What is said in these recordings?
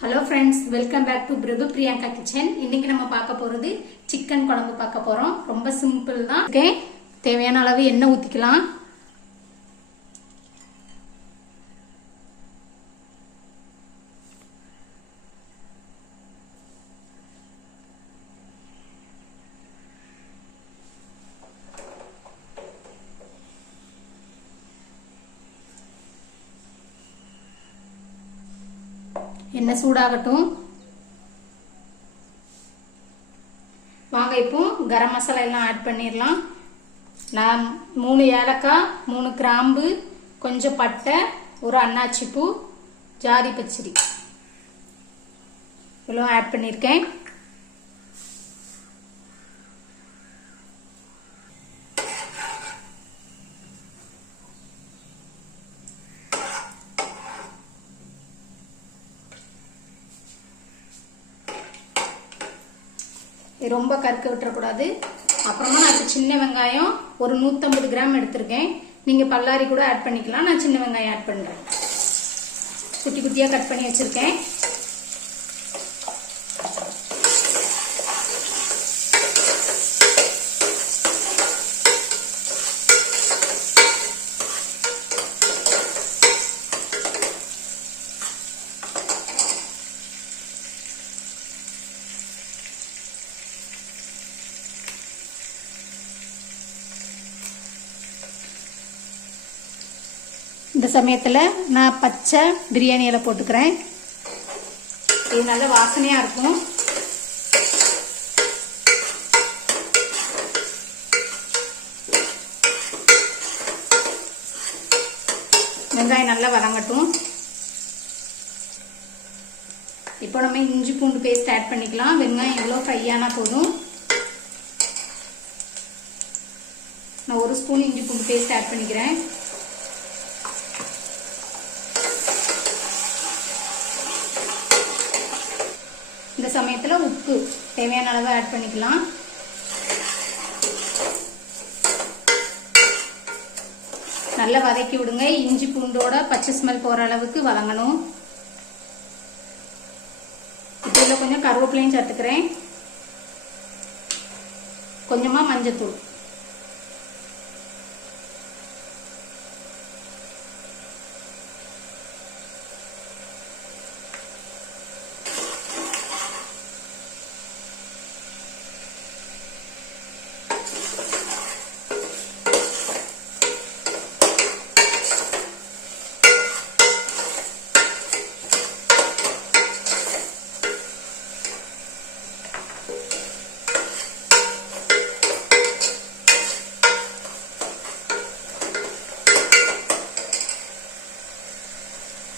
Hello friends, welcome back to Prabhu Priyanka kitchen. இன்னைக்கு நம்ம பார்க்க போறது சிக்கன் குழம்பு பார்க்க போறோம். ரொம்ப சிம்பிள் தான். ஓகே, தேவையான அளவு எண்ணெய் ஊத்திக்கலாம். எண்ணெய் சூடாகட்டும். வாங்க இப்போ கரம் மசாலா எல்லாம் ஆட் பண்ணிடலாம். நான் 3 ஏலக்காய், 3 கிராம்பு, கொஞ்சம் பட்டை, ஒரு அன்னாச்சி பூ, ஜாதி பச்சடி இவ்வளோ ஆட் பண்ணியிருக்கேன். ரொம்ப கருக்க விட்டுறக்கூடாது. அப்புறமா நான் சின்ன வெங்காயம் ஒரு 150 கிராம் எடுத்திருக்கேன். நீங்க பல்லாரி கூட ஆட் பண்ணிக்கலாம். நான் சின்ன வெங்காயம் ஆட் பண்றேன். குட்டி குட்டியா கட் பண்ணி வச்சிருக்கேன். இந்த சமயத்தில் நான் பச்சை பிரியாணி இலை போட்டுக்கிறேன். இது நல்ல வாசனையாக இருக்கும். வெங்காயம் நல்லா வதங்கட்டும். இப்போ நம்ம இஞ்சி பூண்டு பேஸ்ட் ஆட் பண்ணிக்கலாம். வெங்காயம் எவ்வளோ ஃப்ரை ஆனால் போதும். நான் 1 ஸ்பூன் இஞ்சி பூண்டு பேஸ்ட் ஆட் பண்ணிக்கிறேன். இந்த சமயத்தில் உப்பு தேவையான அளவு ஆட் பண்ணிக்கலாம். நல்லா வதக்கி விடுங்க. இஞ்சி பூண்டோட பச்சை ஸ்மெல் போற அளவுக்கு வதங்கணும். இதில் கொஞ்சம் கருவேப்பிலையும் சேர்த்துக்கிறேன். கொஞ்சமா மஞ்சத்தூள்.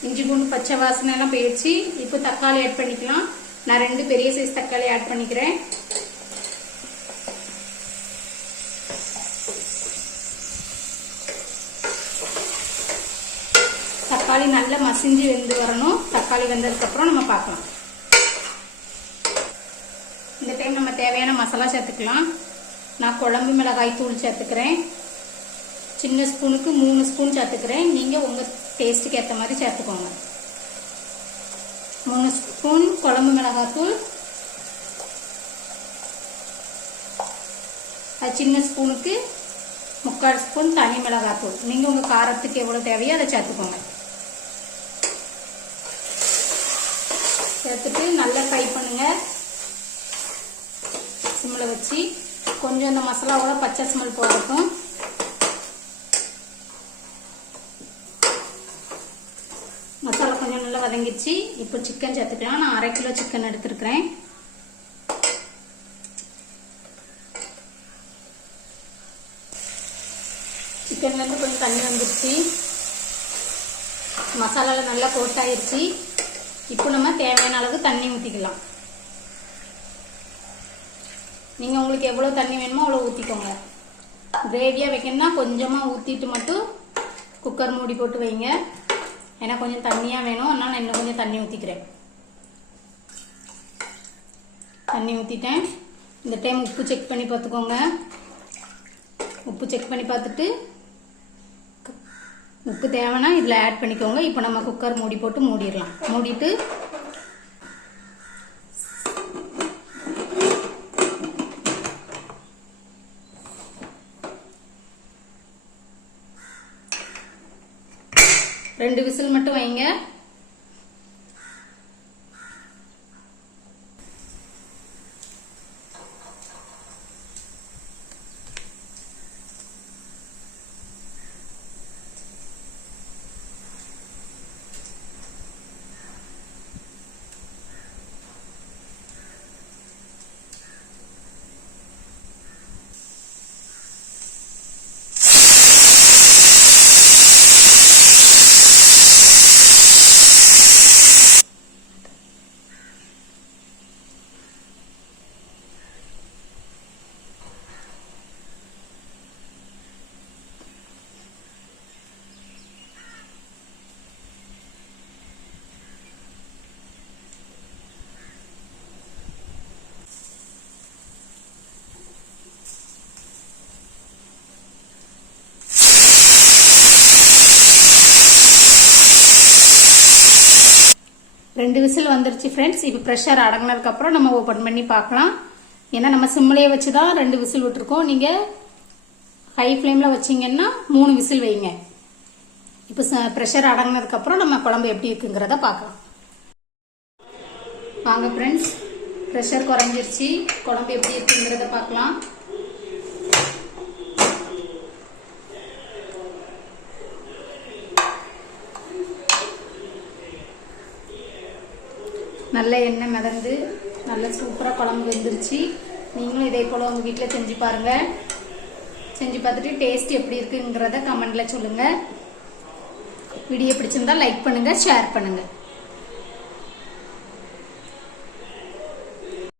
இஞ்சி பூண்டு பச்சை வாசனை எல்லாம் போயிடுச்சு. இப்போ தக்காளி ஆட் பண்ணிக்கலாம். நான் 2 பெரிய சைஸ் தக்காளி ஆட் பண்ணிக்கிறேன். தக்காளி நல்லா மசிஞ்சு வெந்து வரணும். தக்காளி வெந்ததுக்கு அப்புறம் நம்ம பார்க்கலாம். இந்த டைம் நம்ம தேவையான மசாலா சேர்த்துக்கலாம். நான் குழம்பு மிளகாய் தூள் சேர்த்துக்கிறேன். சின்ன ஸ்பூனுக்கு 3 ஸ்பூன் சேர்த்துக்கிறேன். நீங்க உங்க டேஸ்ட்டுக்கு ஏற்ற மாதிரி சேர்த்துக்கோங்க. 3 ஸ்பூன் குழம்பு மிளகாய் தூள். அது சின்ன ஸ்பூனுக்கு 3/4 ஸ்பூன் தனி மிளகாய் தூள். நீங்க உங்க காரத்துக்கு எவ்வளவு தேவையோ அதை சேர்த்துக்கோங்க. சேர்த்துட்டு நல்லா ஃப்ரை பண்ணுங்க. சிம்மில் வச்சு கொஞ்சம் இந்த மசாலாவோட பச்சை ஸ்மெல் போடட்டும். மசாலா கொஞ்சம் நல்லா வதங்கிடுச்சு. இப்போ சிக்கன் சேர்த்துக்கலாம். நான் 1/2 கிலோ சிக்கன் எடுத்துருக்கிறேன். சிக்கன்ல இருந்து கொஞ்சம் தண்ணி வந்துருச்சு. மசாலால நல்லா கோட் ஆயிருச்சு. இப்போ நம்ம தேவையான அளவு தண்ணி ஊற்றிக்கலாம். நீங்க உங்களுக்கு எவ்வளவு தண்ணி வேணுமோ அவ்வளோ ஊற்றிக்கோங்க. கிரேவியா வைக்கணும்னா கொஞ்சமா ஊற்றிட்டு மட்டும் குக்கர் மூடி போட்டு வைங்க. ஏன்னா கொஞ்சம் தண்ணியா வேணும். அதனால நான் இன்னும் கொஞ்சம் தண்ணி ஊற்றிக்கிறேன். தண்ணி ஊற்றிட்டேன். இந்த டைம் உப்பு செக் பண்ணி பார்த்துக்கோங்க. உப்பு செக் பண்ணி பார்த்துட்டு உப்பு தேவைன்னா இதில் ஆட் பண்ணிக்கோங்க. இப்போ நம்ம குக்கர் மூடி போட்டு மூடிடலாம். மூடிட்டு மட்டும் வைங்க. ரெண்டு விசில் வந்துருச்சு ஃப்ரெண்ட்ஸ். இப்போ ப்ரெஷர் அடங்கினதுக்கு அப்புறம் நம்ம ஓபன் பண்ணி பார்க்கலாம். ஏன்னா நம்ம சிம்லயே வச்சு தான் 2 விசில் விட்டுருக்கோம். நீங்க ஹை ஃப்ளேம்ல வச்சீங்கன்னா 3 விசில் வைங்க. இப்போ ப்ரெஷர் அடங்கினதுக்கு அப்புறம் நம்ம குழம்பு எப்படி இருக்குங்கிறத பார்க்கலாம். வாங்க ஃப்ரெண்ட்ஸ், ப்ரெஷர் குறைஞ்சிருச்சு. குழம்பு எப்படி இருக்குங்கிறத பார்க்கலாம். நல்ல எண்ணெய் மிதந்து நல்ல சூப்பராக குழம்பு வெந்துருச்சு. நீங்களும் இதே போல் உங்கள் வீட்டில் செஞ்சு பாருங்கள். செஞ்சு பார்த்துட்டு டேஸ்ட் எப்படி இருக்குங்கிறத கமெண்ட்ல சொல்லுங்கள். வீடியோ பிடிச்சிருந்தா லைக் பண்ணுங்கள், ஷேர் பண்ணுங்கள்.